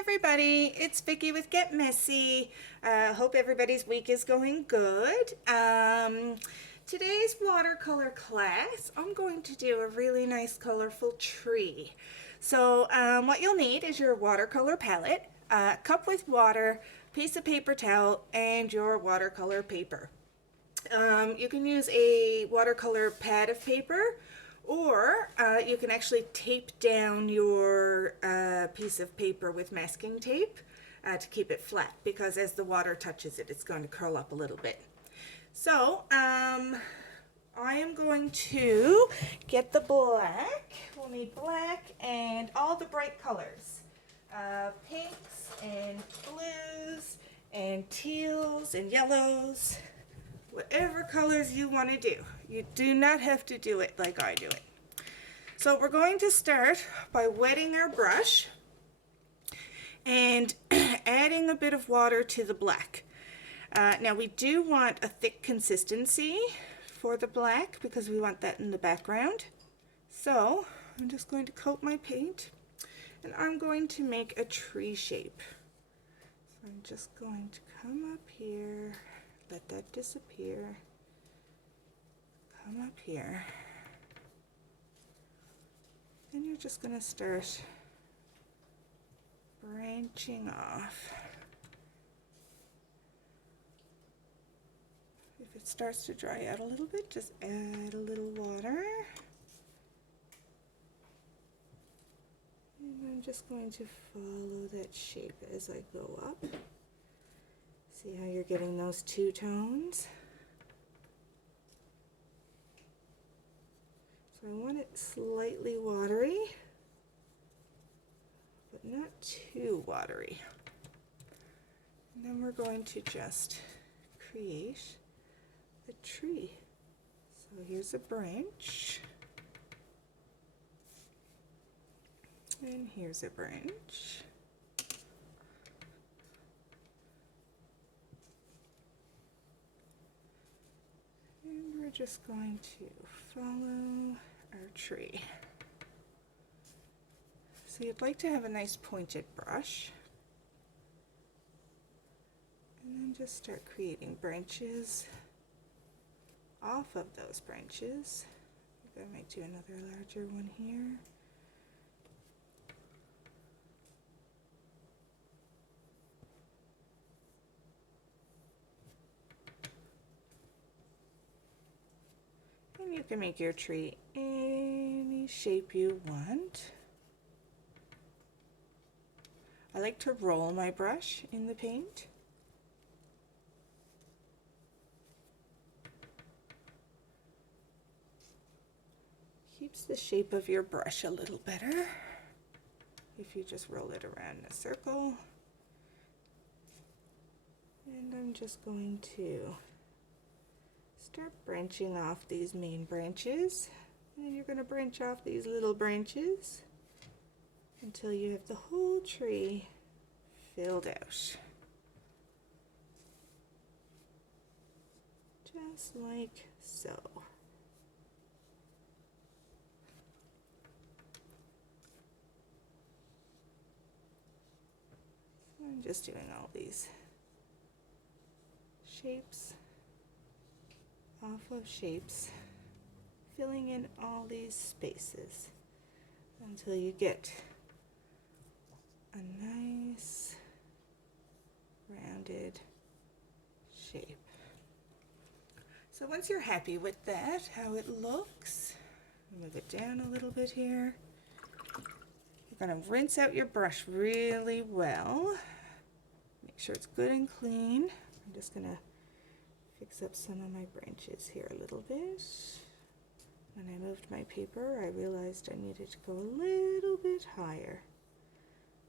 everybody, it's Vicky with Get Messy. Hope everybody's week is going good. Today's watercolor class, I'm going to do a really nice colorful tree. So what you'll need is your watercolor palette, a cup with water, piece of paper towel, and your watercolor paper. You can use a watercolor pad of paper, or you can actually tape down your piece of paper with masking tape to keep it flat, because as the water touches it, it's going to curl up a little bit. So I am going to get the black. We'll need black and all the bright colors. Pinks and blues and teals and yellows. Whatever colors you want to do. You do not have to do it like I do it. So we're going to start by wetting our brush and adding a bit of water to the black. Now we do want a thick consistency for the black because we want that in the background. So I'm just going to coat my paint and I'm going to make a tree shape. So I'm just going to come up here. Let that disappear. Come up here. Then you're just going to start branching off. If it starts to dry out a little bit, just add a little water. And I'm just going to follow that shape as I go up. See how you're getting those two tones? So I want it slightly watery, but not too watery. And then we're going to just create a tree. So here's a branch. And here's a branch. We're just going to follow our tree. So you'd like to have a nice pointed brush, and then just start creating branches off of those branches. I might do another larger one here. And you can make your tree any shape you want. I like to roll my brush in the paint. Keeps the shape of your brush a little better if you just roll it around in a circle. And I'm just going to start branching off these main branches, and then you're going to branch off these little branches until you have the whole tree filled out. Just like so. So I'm just doing all these shapes off of shapes, filling in all these spaces until you get a nice rounded shape. So once you're happy with that, how it looks, move it down a little bit here. You're going to rinse out your brush really well. Make sure it's good and clean. I'm just going to fix up some of my branches here a little bit. When I moved my paper, I realized I needed to go a little bit higher.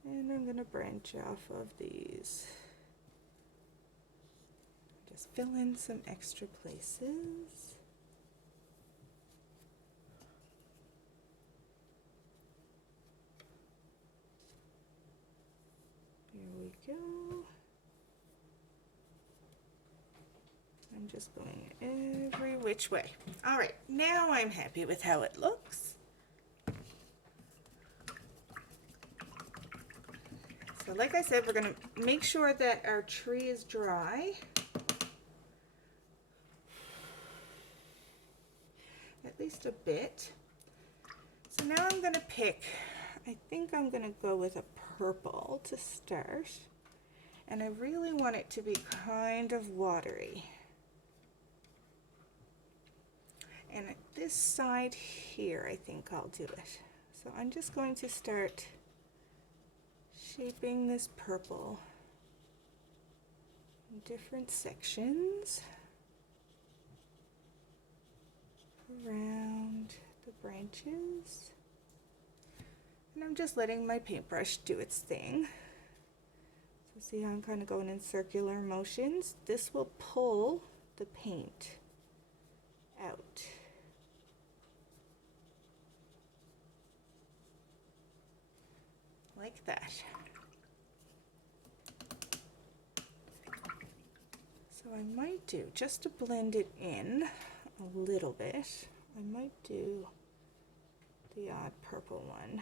And I'm going to branch off of these. Just fill in some extra places. Here we go. I'm just going every which way. All right, now I'm happy with how it looks. So So like I said, we're going to make sure that our tree is dry. At least a bit. So now I'm going to pick, I think I'm going to go with a purple to start. And I really want it to be kind of watery. And at this side here, I think I'll do it. So I'm just going to start shaping this purple in different sections around the branches. And I'm just letting my paintbrush do its thing. So see how I'm kind of going in circular motions? This will pull the paint out. Like that. So I might do, just to blend it in a little bit, I might do the odd purple one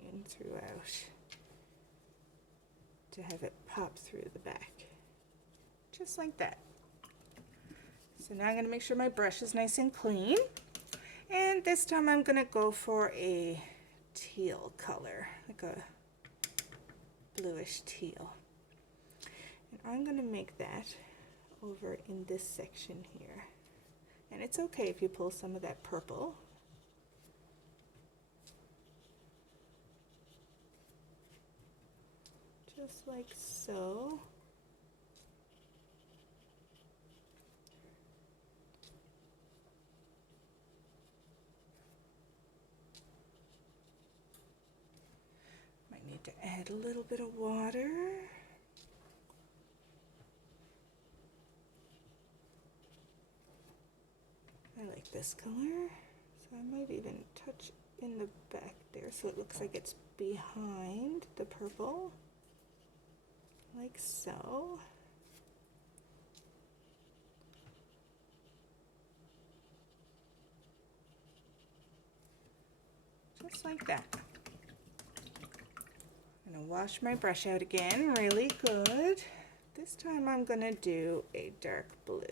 in throughout to have it pop through the back. Just like that. So now I'm going to make sure my brush is nice and clean. And this time I'm going to go for a teal color, like a bluish teal. And I'm going to make that over in this section here. And it's okay if you pull some of that purple. Just like so. Might need to add a little bit of water. I like this color, so I might even touch in the back there so it looks like it's behind the purple, like so. Just like that. I'm going to wash my brush out again really good. This time I'm going to do a dark blue.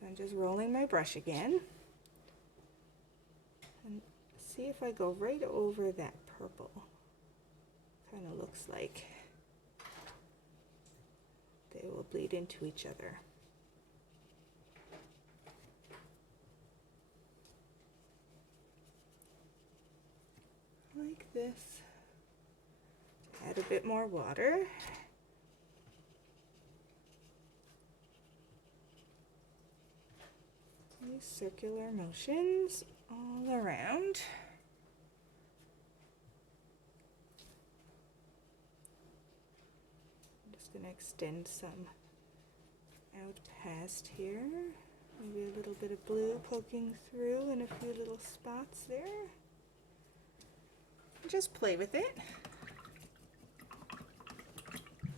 So I'm just rolling my brush again. And see if I go right over that purple. Kind of looks like they will bleed into each other. Like this. Add a bit more water. Use circular motions all around. I'm just going to extend some out past here. Maybe a little bit of blue poking through and a few little spots there. Just play with it.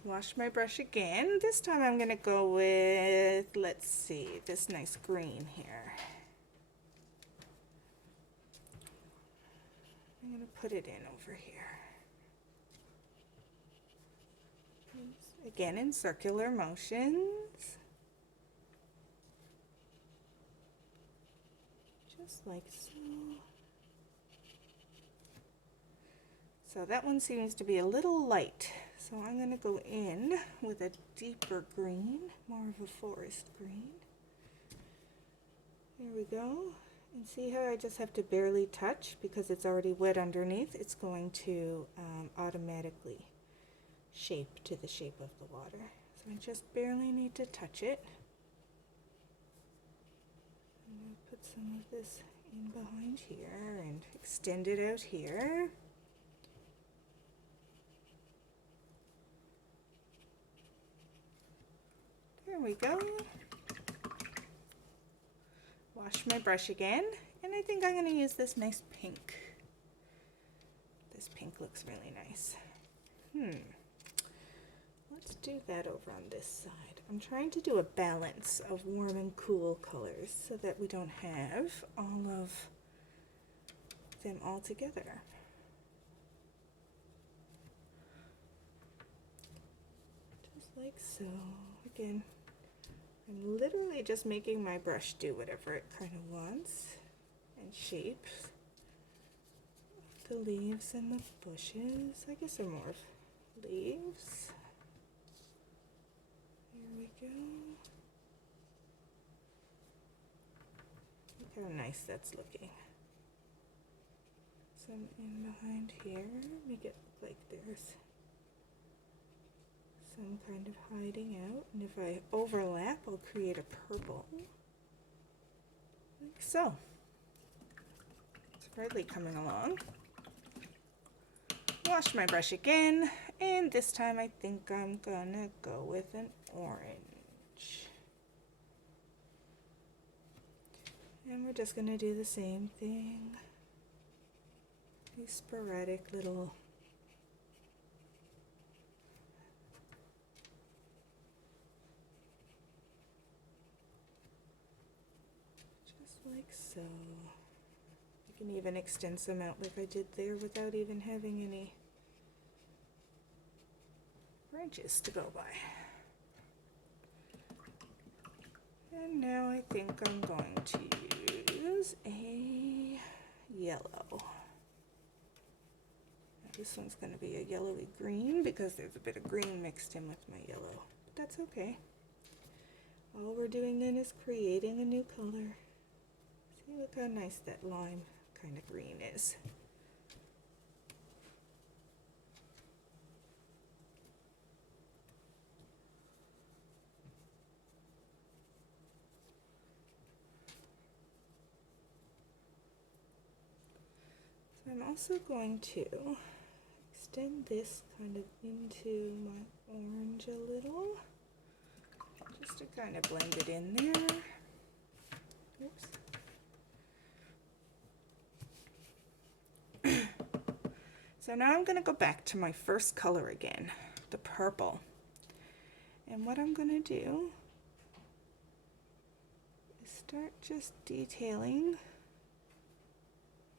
Wash my brush again. This time I'm going to go with, let's see, this nice green here. I'm going to put it in over here. Again in circular motions. Just like so. So that one seems to be a little light. So I'm going to go in with a deeper green, more of a forest green. There we go. And see how I just have to barely touch because it's already wet underneath. It's going to automatically shape to the shape of the water. So I just barely need to touch it. I'm going to put some of this in behind here and extend it out here. There we go. Wash my brush again, and I think I'm going to use this nice pink. This pink looks really nice. Let's do that over on this side. I'm trying to do a balance of warm and cool colors so that we don't have all of them all together. like so. Again, I'm literally just making my brush do whatever it kind of wants and shapes the leaves and the bushes. I guess they're more of leaves. There we go. Look how nice that's looking. Some in behind here, make it look like there's some kind of hiding out, and if I overlap I'll create a purple, like so. It's hardly coming along. Wash my brush again, and this time I think I'm gonna go with an orange. And we're just gonna do the same thing. These sporadic little like so. You can even extend some out like I did there without even having any branches to go by. And now I think I'm going to use a yellow. Now this one's going to be a yellowy green because there's a bit of green mixed in with my yellow. But that's okay. All we're doing then is creating a new color. See, look how nice that lime kind of green is. So I'm also going to extend this kind of into my orange a little, just to kind of blend it in there. Oops. So now I'm going to go back to my first color again, the purple. And what I'm going to do is start just detailing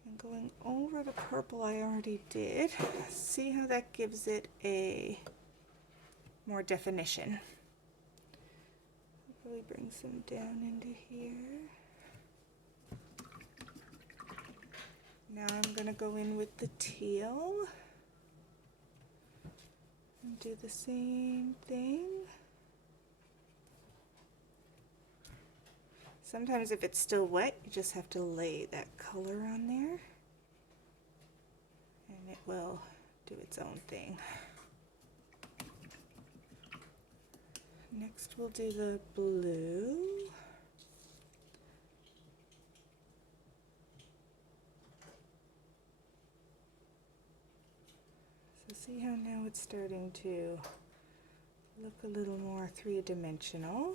and going over the purple I already did. See how that gives it a more definition. I'll probably bring some down into here. Now I'm going to go in with the teal and do the same thing. Sometimes if it's still wet, you just have to lay that color on there and it will do its own thing. Next we'll do the blue. So see how now it's starting to look a little more three-dimensional,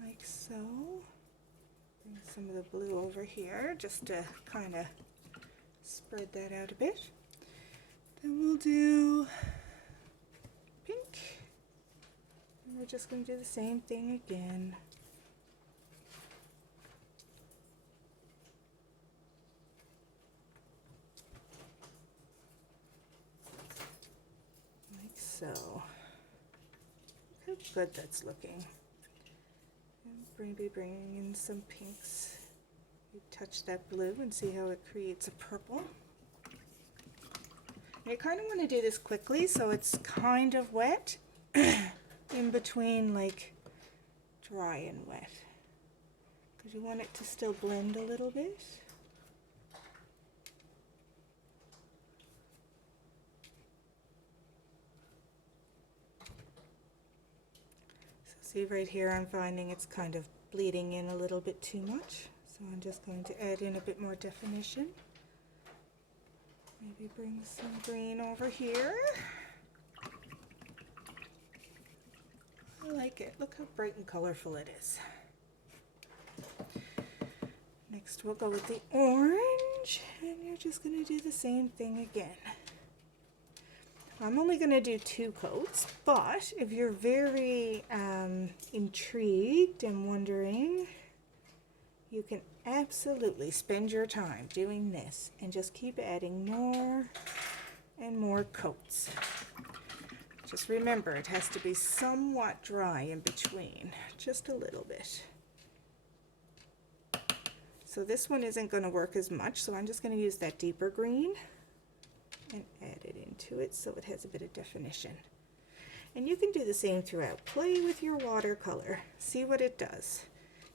like so. Bring some of the blue over here just to kind of spread that out a bit. Then we'll do pink, and we're just going to do the same thing again. So, look how good that's looking. And maybe bringing in some pinks. You touch that blue and see how it creates a purple. And you kind of want to do this quickly so it's kind of wet in between like dry and wet, because you want it to still blend a little bit. See right here, I'm finding it's kind of bleeding in a little bit too much, so I'm just going to add in a bit more definition. Maybe bring some green over here. I like it. Look how bright and colorful it is. Next we'll go with the orange, and you're just going to do the same thing again. I'm only going to do 2 coats, but if you're very intrigued and wondering, you can absolutely spend your time doing this and just keep adding more and more coats. Just remember, it has to be somewhat dry in between, just a little bit. So this one isn't going to work as much, so I'm just going to use that deeper green and add it into it so it has a bit of definition. And you can do the same throughout. Play with your watercolor. See what it does.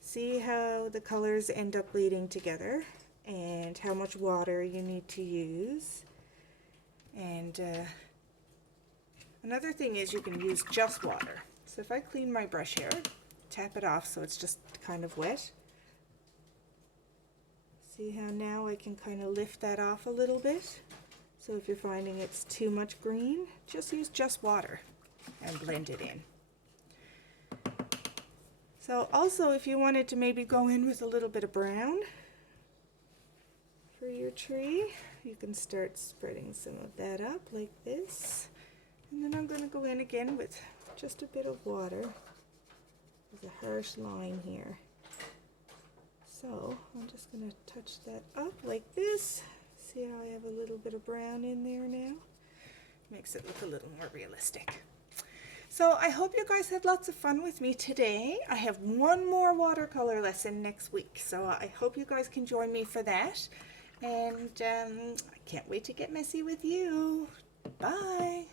See how the colors end up bleeding together and how much water you need to use. And another thing is you can use just water. So if I clean my brush here, tap it off so it's just kind of wet. See how now I can kind of lift that off a little bit? So if you're finding it's too much green, just use just water and blend it in. So also if you wanted to maybe go in with a little bit of brown for your tree, you can start spreading some of that up like this. And then I'm going to go in again with just a bit of water. There's a harsh line here. So I'm just going to touch that up like this. See how I have a little bit of brown in there now? Makes it look a little more realistic. So I hope you guys had lots of fun with me today. I have one more watercolor lesson next week, so I hope you guys can join me for that. And I can't wait to get messy with you. Bye.